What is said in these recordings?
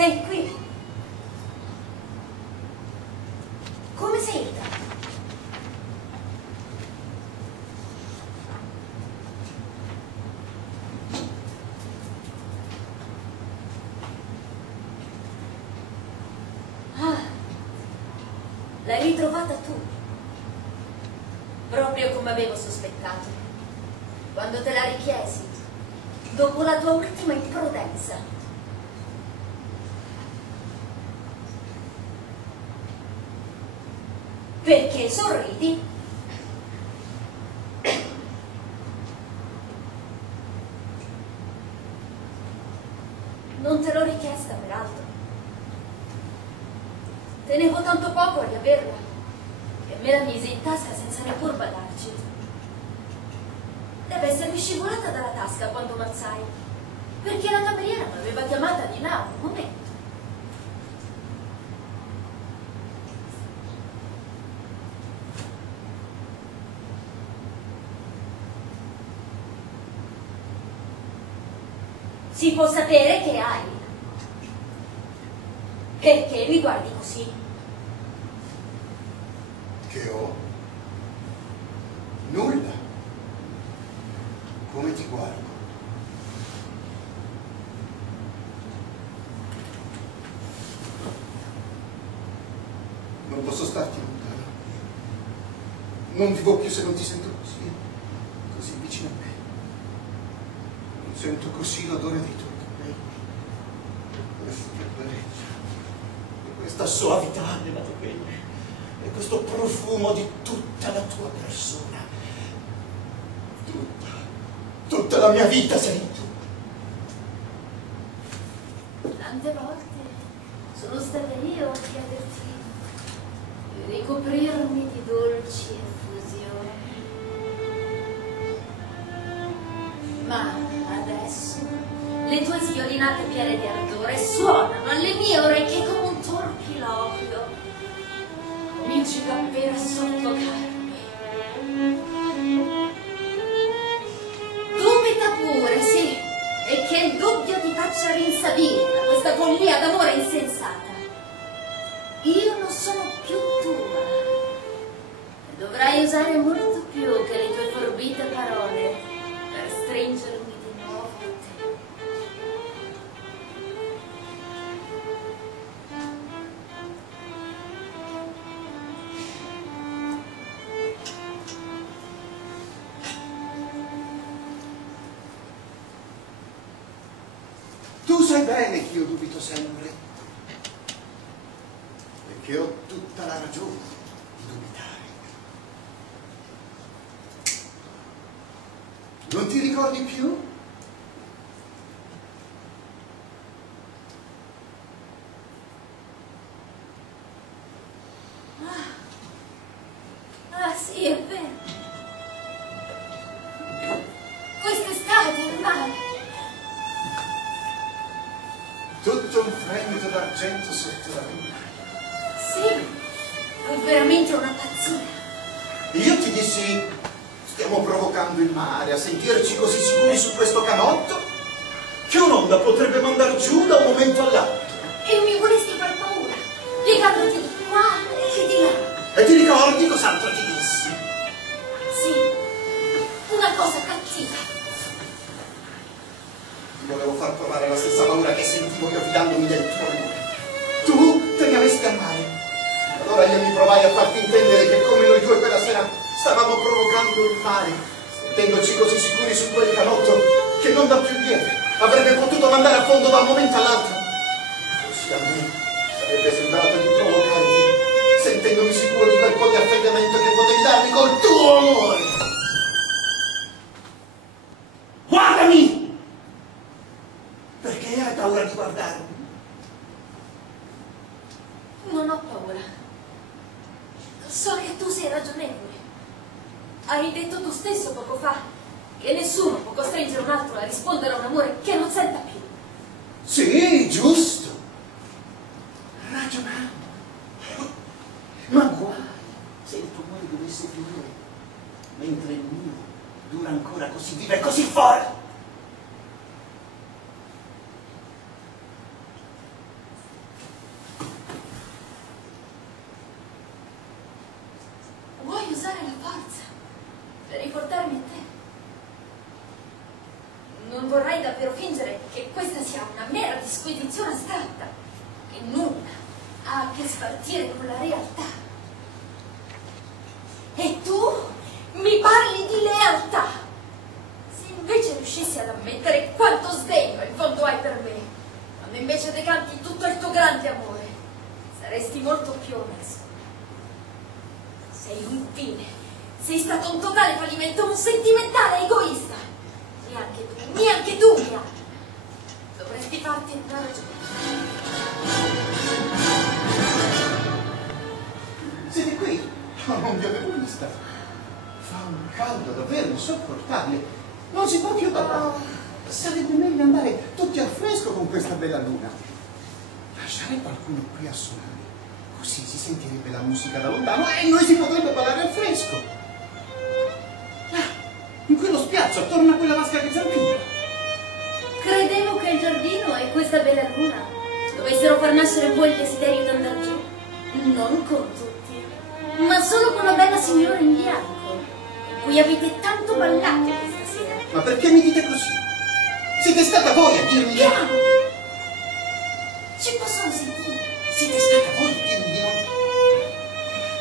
Sei qui? Come sei entrata? Ah, l'hai ritrovata tu. Proprio come avevo sospettato. Quando te la richiesi, dopo la tua ultima imprudenza. Perché sorridi? Non te l'ho richiesta, peraltro. Tenevo tanto poco a riaverla che me la misi in tasca senza neppur badarci. Deve essermi scivolata dalla tasca quando m'alzai, perché la cameriera mi aveva chiamata di là un momento. Si può sapere che hai? Perché mi guardi così? Che ho? Nulla. Come ti guardo? Non posso starti lontano. Non vivo più se non ti sento così vicino a me. Non sento così l'odore dei tuoi capelli, questa tenerezza, questa soavità nella tua pelle e questo profumo di tutta la tua persona. Tutta la mia vita sei tu. Tante volte sono stata io a chiederti di ricoprirmi di dolci effusioni. Ma adesso le tue sviolinate piene di ardore suonano alle mie orecchie come un torpiloquio. Cominci davvero a soffocarmi. Dubita pure, sì, e che il dubbio ti faccia rinsavire da questa follia d'amore insensata. Io non sono più tua e dovrai usare molto più che le tue forbite parole per stringermi di nuovo a te. Tu sai bene che io dubito sempre e che ho tutta la ragione di dubitare. Non ti ricordi più? Ah sì, è vero. Quest'estate al mare. Tutto un fremito d'argento sotto la luna. Sì, è veramente una pazzia. Io ti dissi, stiamo provocando il mare a sentirci così sicuri su questo canotto che un'onda potrebbe mandar giù da un momento all'altro. E mi vorresti far paura, piegandoti di qua e di là. E ti ricordi cos'altro ti dissi? Sì, una cosa cattiva. Ti volevo far provare la stessa paura che sentivo io fidandomi del tuo amore. Tu te ne avesti al mare. Allora io mi provai a farti intendere che come noi due quella sera stavamo provocando il mare, sentendoci così sicuri su quel canotto che non da più lieve avrebbe potuto mandare a fondo da un momento all'altro. Così a me sarebbe sembrato di provocarti, sentendomi sicuro di quel po' di affidamento che potevi darmi col tuo amore. Guardami! Perché hai paura di guardarmi? Non ho paura. So che tu sei ragionevole. Hai detto tu stesso poco fa che nessuno può costringere un altro a rispondere a un amore che non senta più. Sì, giusto. Ragionando. Ma guai se il tuo amore dovesse finire mentre il mio dura ancora così vivo e così forte. riportarmi a te. Non vorrei davvero fingere che questa sia una mera disquisizione astratta, che nulla ha a che spartire con la realtà. E tu mi parli di lealtà. Se invece riuscissi ad ammettere quanto sdegno in fondo hai per me, quando invece decanti tutto il tuo grande amore, saresti molto più onesto. Sei un fine, sei stato un totale fallimento, un sentimentale egoista. Neanche tu mi ami. Dovresti farti una ragione. Siete qui? Non vi avevo vista. Fa un caldo davvero insopportabile. Non si può più parlare. Sarebbe meglio andare tutti al fresco con questa bella luna. Lasciare qualcuno qui a suonare. Così si sentirebbe la musica da lontano e noi si potrebbe ballare al fresco. Là, in quello spiazzo, attorno a quella vasca che zampilla. Credevo che il giardino e questa bella luna dovessero far nascere un po' il desiderio di andare giù. Non con tutti, ma solo con la bella signora in bianco, con cui avete tanto ballato questa sera. Ma perché mi dite così? Siete stata voi a dirmi... Piano! Ci possono sentire. Siete stata voi a dirmi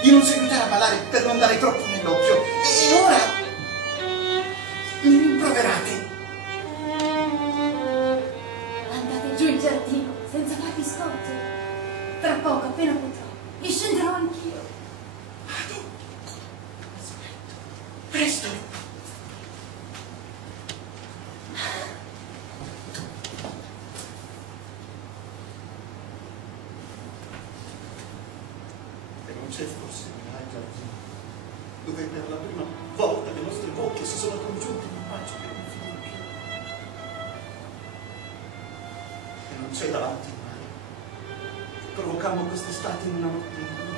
di non seguitare a ballare per non dare troppo nell'occhio. E ora... mi rimproverate. Andate giù in giardino senza farvi scorgere. Tra poco, appena potrò, vi scenderò anch'io. Presto! E non c'è forse là in giardino, dove per la prima volta le nostre bocche si sono congiunte in un bacio che non finì più. E non c'è davanti il mare. Provocammo quest'estate in una notte di luna.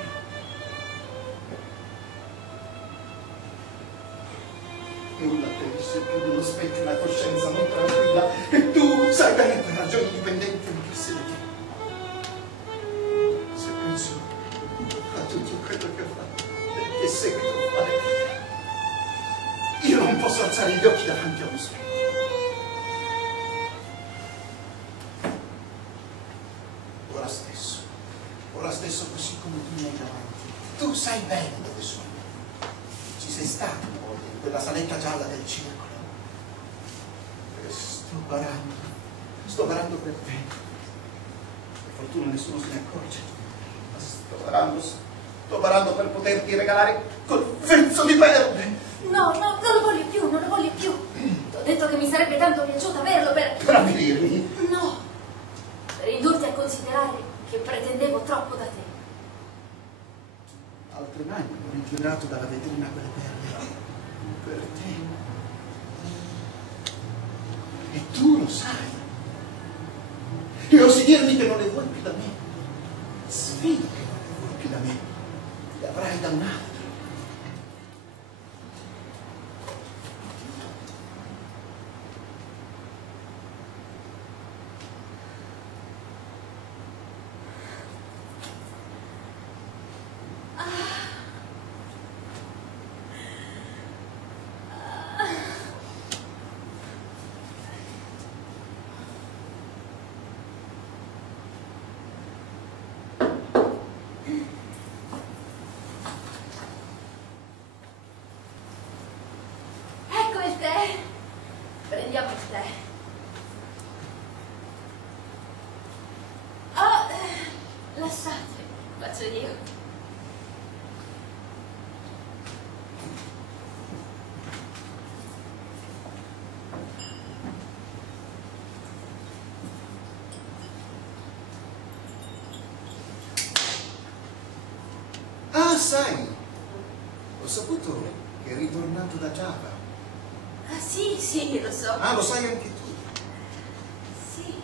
Nulla pensi più di uno specchio, una coscienza non tranquilla, e tu sai bene per ragioni dipendenti di chi sei te. Se penso a tutto quello che ho fatto e che seguito fare, io non posso alzare gli occhi davanti a uno specchio. Ora stesso così come tu mi hai davanti, tu sai bene dove sono. Ci sei stato una volta in quella saletta gialla del circolo. E sto barando per te. Per fortuna nessuno se ne accorge. Ma sto barando per poterti regalare quel vezzo di verde. No, non lo voglio più, non lo voglio più. Ti ho detto che mi sarebbe tanto piaciuto averlo per... Per avvilirmi? No, per indurti a considerare che pretendevo troppo da te. Altre mani hanno ritirato dalla vetrina quelle perle. Per te. E tu lo sai. E osi dirmi che non le vuoi più da me. Sfido che non le vuoi più da me. Le avrai da un altro. Prendiamo il tè. Oh, lasciate, faccio io. Ah, sai, ho saputo che è ritornato da Java. Ah, sì, lo so. Ah, lo sai anche tu. Sì,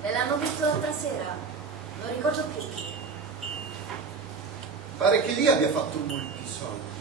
me l'hanno detto l'altra sera, non ricordo più. Pare che lì abbia fatto molti soldi.